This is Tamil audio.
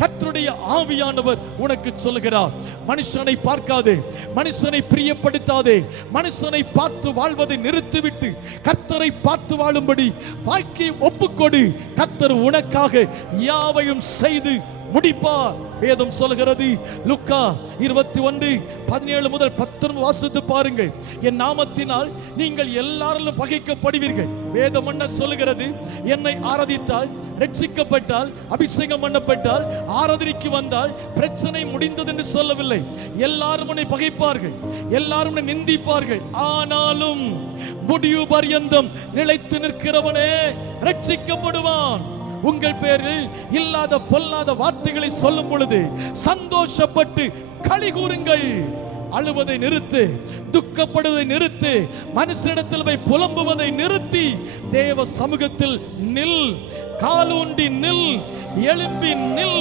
கர்த்தருடைய ஆவியானவர் உனக்கு சொல்லுகிறார், மனுஷனை பார்க்காதே, மனுஷனை பிரியப்படுத்தாதே, மனுஷனை பார்த்து வாழ்வதை நிறுத்திவிட்டு கர்த்தரை பார்த்து வாழும்படி வாழ்க்கையை ஒப்புக்கொடு. கர்த்தர் உனக்காக யாவையும் செய்து முடிப்பார். வேதம் சொல்கிறது, லூக்கா 21:17 முதல் 19 வாசித்து பாருங்கள். என் நாமத்தினால் நீங்கள் எல்லாரும் பகைக்கப்படுவீர்கள். வேதம் என்ன சொல்லுகிறது? என்னை ஆராதித்தால், ரட்சிக்கப்பட்டால், அபிஷேகம் பண்ணப்பட்டால், ஆராதனைக்கு வந்தால் பிரச்சனை முடிந்தது என்று சொல்லவில்லை. எல்லாரும் உன்னை பகைப்பார்கள், எல்லாரும் உன்னை நிந்திப்பார்கள். ஆனாலும் முடிவு பரியந்தம் நிலைத்து நிற்கிறவனே ரட்சிக்கப்படுவான். உங்கள் பேரில் இல்லாத பொல்லாத வார்த்தைகளை சொல்லும் பொழுது சந்தோஷப்பட்டு களி கூறுங்கள். அழுவதை நிறுத்து, துக்கப்படுவதை நிறுத்து, மனுஷனிடத்தில் போய் புலம்புவதை நிறுத்தி தேவ சமூகத்தில் நில். காலூண்டி நில், எழும்பி நில்.